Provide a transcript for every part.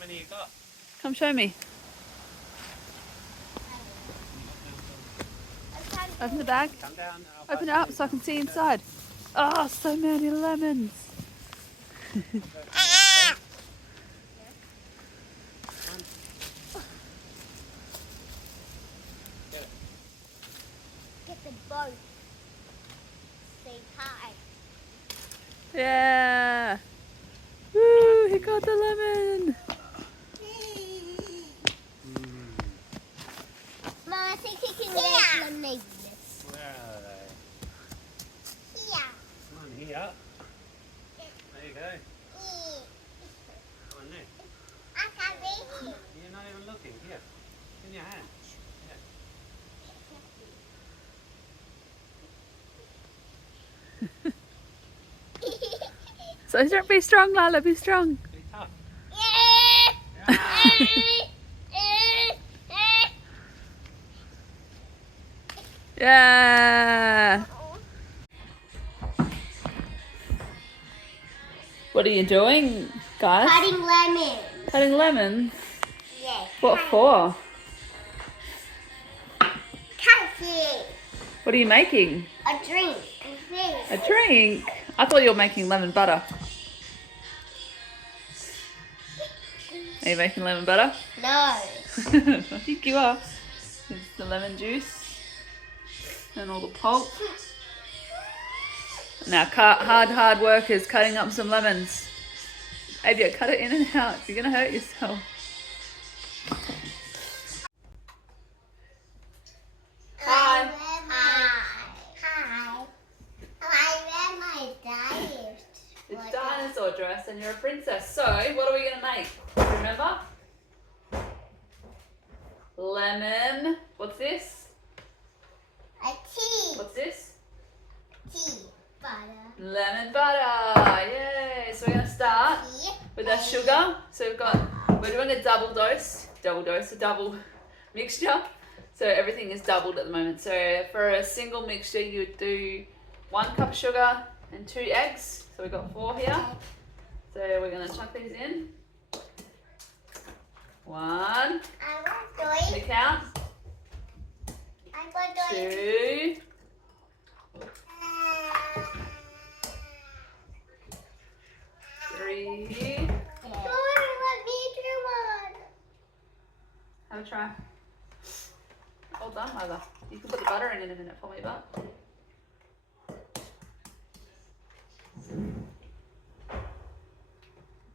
many you got? Come show me. Open the bag. Come down. Open it up so I can see inside. Oh, so many lemons. Get the boat. Say hi. Yeah. Woo, he got the lemon. Mama, say kicking lemonade. Where are they? Here. Come on, here. There you go. Come on, there. I can reach it. You're not even looking. Here. In your hand. So be strong, Lala, be strong. Be tough. Yeah. What are you doing, guys? Cutting lemon. Cutting lemons? Yes. What for? Coffee. What are you making? A drink. A drink? I thought you were making lemon butter. Are you making lemon butter? No. I think you are. There's the lemon juice and all the pulp. Now, hard work is cutting up some lemons. Avia, cut it in and out. You're going to hurt yourself. Hi. Hi. I read my diet. It's dinosaur dress and you're a princess. So, what are we going to make? Remember? Lemon. What's this? A tea. What's this? Tea. Butter. Lemon butter. Yay. So we're going to start Tea. with our sugar. So we're doing a double mixture. So everything is doubled at the moment. So for a single mixture, you would do 1 cup of sugar and 2 eggs. So we've got 4 here. So we're going to chuck these in. 1. I want Can you to count? I want to 2. 3. let me do one. Have a try. Well done, Mother. You can put the butter in a minute for me, but.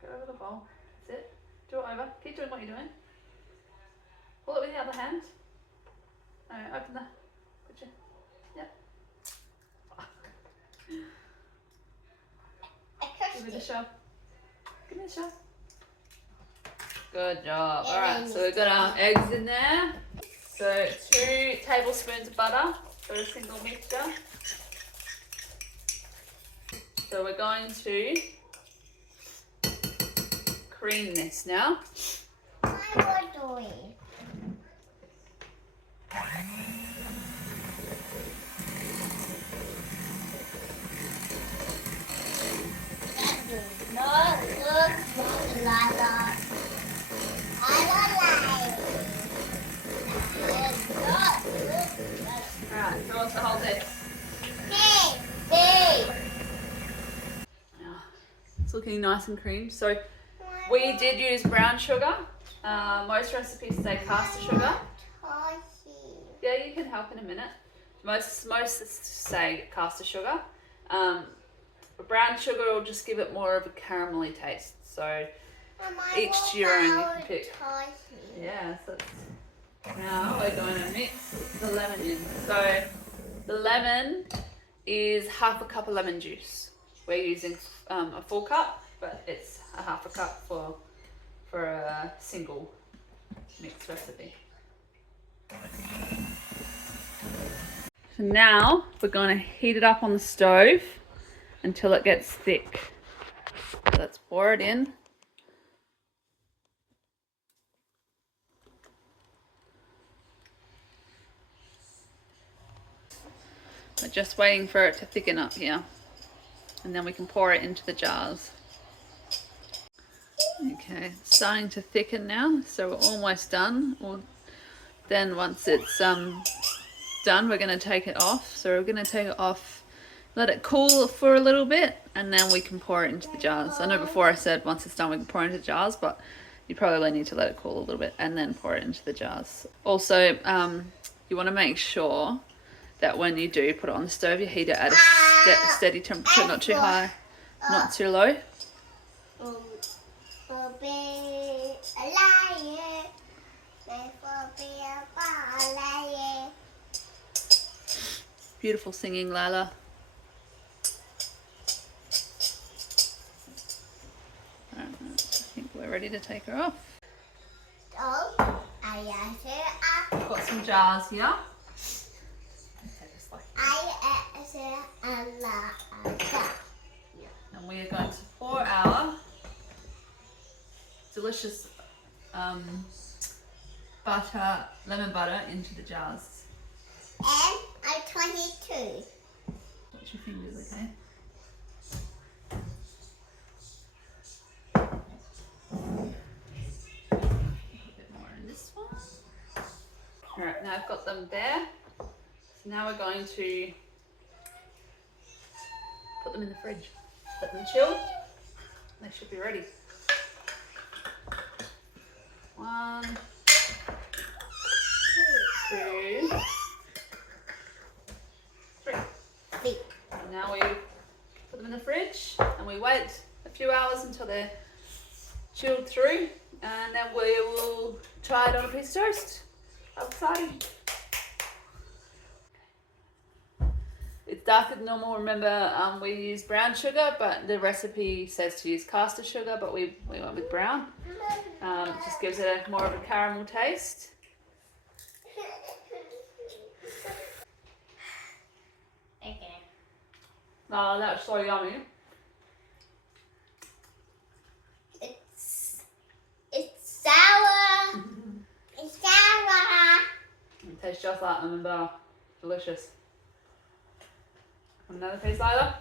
Go over the bowl. That's it. Do it over. Keep doing what you're doing. Pull it with the other hand. No, open the. Put your. Yep. Give me the shove. Give me the shove. Good job. Alright, so we've got our eggs in there. So 2 tablespoons of butter for a single mixture. So we're going to cream this now. I want to eat. No, look, Lala. I don't like. Alright, who wants to hold this? Hey, hey. It's looking nice and creamed. So we did use brown sugar. Most recipes say caster sugar. Yeah, you can help in a minute. Most say caster sugar. Brown sugar will just give it more of a caramelly taste. So each to your own, you can pick. Yeah, so now we're going to mix the lemon in. So the lemon is 1/2 cup of lemon juice. We're using a full cup, but it's a 1/2 cup for a single mixed recipe. So now we're going to heat it up on the stove until it gets thick. So let's pour it in. We're just waiting for it to thicken up here, and then we can pour it into the jars. Okay, it's starting to thicken now, so we're almost done. Then once it's done, we're going to take it off. So we're going to take it off, let it cool for a little bit, and then we can pour it into the jars. I know before I said once it's done we can pour it into jars, but you probably need to let it cool a little bit and then pour it into the jars. Also, you want to make sure that when you do put it on the stove, you heat it at a steady temperature, not too high, not too low. Beautiful singing, Lila. I think we're ready to take her off. Got some jars here. And we are going to pour our delicious butter, lemon butter into the jars. And I'm 22. Watch your fingers, okay? A bit more in this one. Alright, now I've got them there. So now we're going to put them in the fridge. Let them chill. They should be ready. 1, 2, 3. And now we put them in the fridge and we wait a few hours until they're chilled through, and then we will try it on a piece of toast. How exciting! It's darker than normal. Remember, we use brown sugar, but the recipe says to use caster sugar, but we went with brown. It just gives it more of a caramel taste. Okay. Oh, that's so yummy. It's sour. It's sour. It tastes just like lemon butter. Delicious. Another piece, Lila?